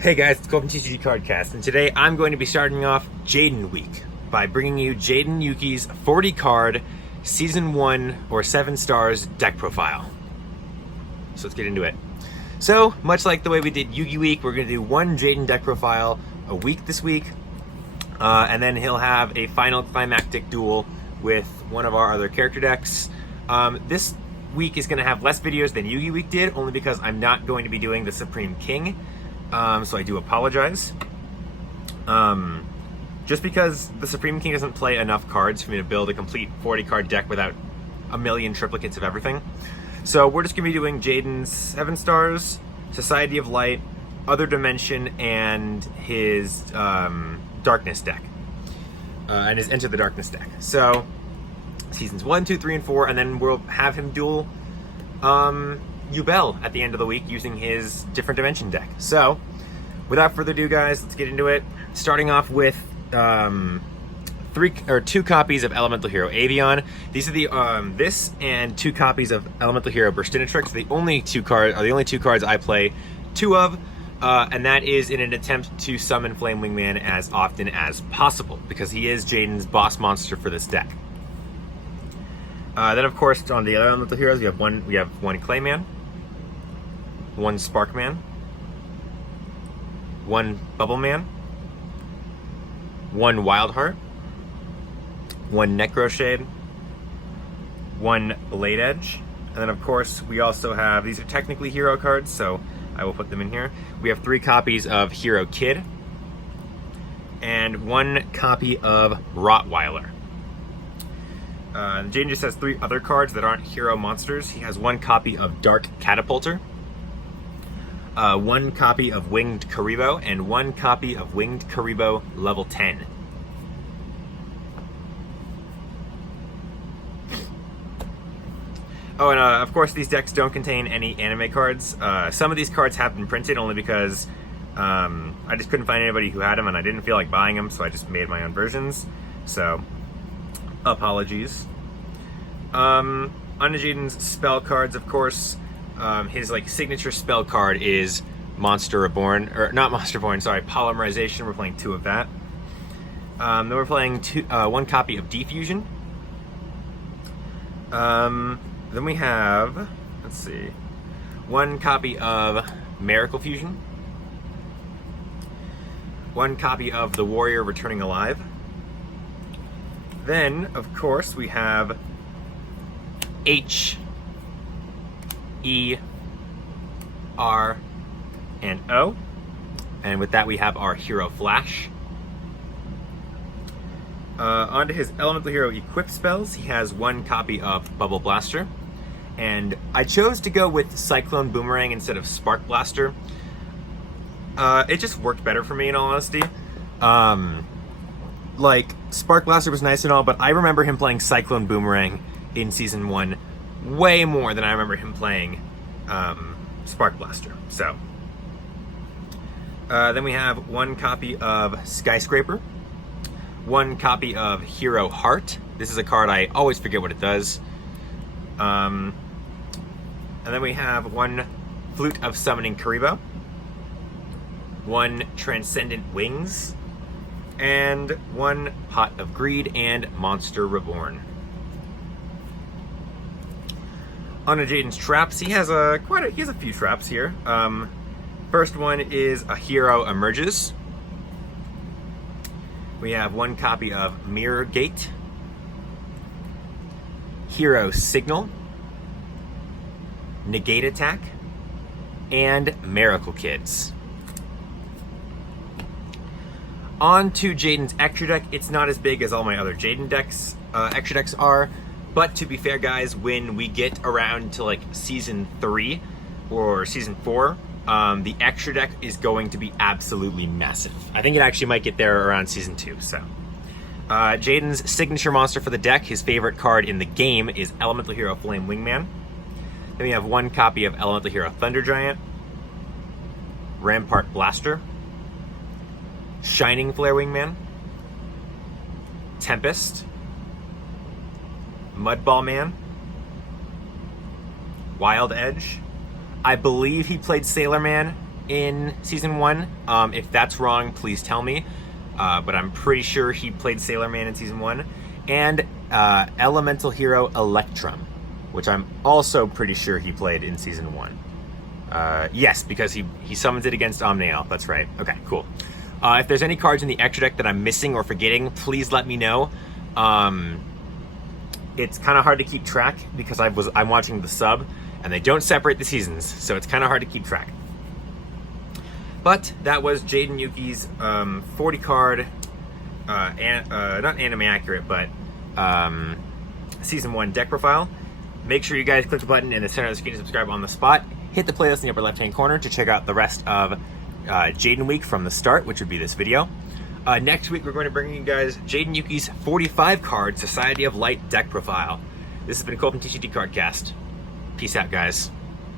Hey guys, it's Cole from TCG Cardcast, and today I'm going to be starting off Jaden Week by bringing you Jaden Yuki's 40 card Season 1 or 7 stars deck profile. So let's get into it. So, much like the way we did Yugi Week, we're going to do one Jaden deck profile a week this week, and then he'll have a final climactic duel with one of our other character decks. This week is going to have less videos than Yugi Week did, only because I'm not going to be doing the Supreme King. So I do apologize. Just because the Supreme King doesn't play enough cards for me to build a complete 40 card deck without a million triplicates of everything. So we're just going to be doing Jaden's 7 stars, Society of Light, Other Dimension, and his Darkness deck. And his Enter the Darkness deck. So seasons 1, 2, 3, and 4, and then we'll have him duel Yubel at the end of the week using his Different Dimension deck. So, without further ado, guys, let's get into it. Starting off with 2 copies of Elemental Hero Avion. These are the this and 2 copies of Elemental Hero Burstinatrix. The only two cards I play 2 of, and that is in an attempt to summon Flame Wingman as often as possible because he is Jaden's boss monster for this deck. Then, of course, on the other Elemental Heroes, we have one Clayman, 1 Sparkman, 1 Bubbleman, 1 Wildheart, 1 Necroshade, 1 Blade Edge, and then, of course, we also have, these are technically hero cards, so I will put them in here. We have 3 copies of Hero Kid, and 1 copy of Rottweiler. Jaden just has 3 other cards that aren't hero monsters. He has 1 copy of Dark Catapulter, 1 copy of Winged Karibo, and 1 copy of Winged Karibo level 10. Oh, and of course these decks don't contain any anime cards. Some of these cards have been printed only because I just couldn't find anybody who had them and I didn't feel like buying them, so I just made my own versions. So, apologies. On Jaden's spell cards, of course, his signature spell card is Monster Reborn, or not Monster Reborn, sorry, Polymerization. We're playing 2 of that. Then we're playing 1 copy of Defusion. Then we have, let's see, 1 copy of Miracle Fusion, 1 copy of The Warrior Returning Alive. Then, of course, we have H, E, R, and O. And with that, we have our Hero Flash. Onto his Elemental Hero Equip spells, he has 1 copy of Bubble Blaster. And I chose to go with Cyclone Boomerang instead of Spark Blaster. It just worked better for me, in all honesty. Spark Blaster was nice and all, but I remember him playing Cyclone Boomerang in Season 1 way more than I remember him playing Spark Blaster. So, then we have 1 copy of Skyscraper, 1 copy of Hero Heart. This is a card I always forget what it does. And then we have 1 Flute of Summoning Karibo, 1 Transcendent Wings, and 1 Pot of Greed and Monster Reborn. On to Jaden's traps, he has a few traps here. First one is A Hero Emerges. We have 1 copy of Mirror Gate, Hero Signal, Negate Attack, and Miracle Kids. On to Jaden's extra deck. It's not as big as all my other Jaden decks, extra decks are, but to be fair, guys, when we get around to Season 3 or Season 4, the extra deck is going to be absolutely massive. I think it actually might get there around Season 2, so. Jaden's signature monster for the deck, his favorite card in the game, is Elemental Hero Flame Wingman. Then we have 1 copy of Elemental Hero Thunder Giant, Rampart Blaster, Shining Flare Wingman, Tempest, Mudball Man, Wild Edge. I believe he played Sailor Man in Season 1. If that's wrong, please tell me. But I'm pretty sure he played Sailor Man in Season 1. And Elemental Hero Electrum, which I'm also pretty sure he played in Season 1. Yes, because he summons it against Omniel. That's right. Okay, cool. If there's any cards in the extra deck that I'm missing or forgetting, please let me know. It's kind of hard to keep track because I'm watching the sub, and they don't separate the seasons, so it's kind of hard to keep track. But that was Jaden Yuki's 40 card, not anime accurate, but Season 1 deck profile. Make sure you guys click the button in the center of the screen to subscribe on the spot. Hit the playlist in the upper left-hand corner to check out the rest of Jaden Week from the start, which would be this video. Next week, we're going to bring you guys Jaden Yuki's 45-card Society of Light deck profile. This has been Cole from TCG Cardcast. Peace out, guys.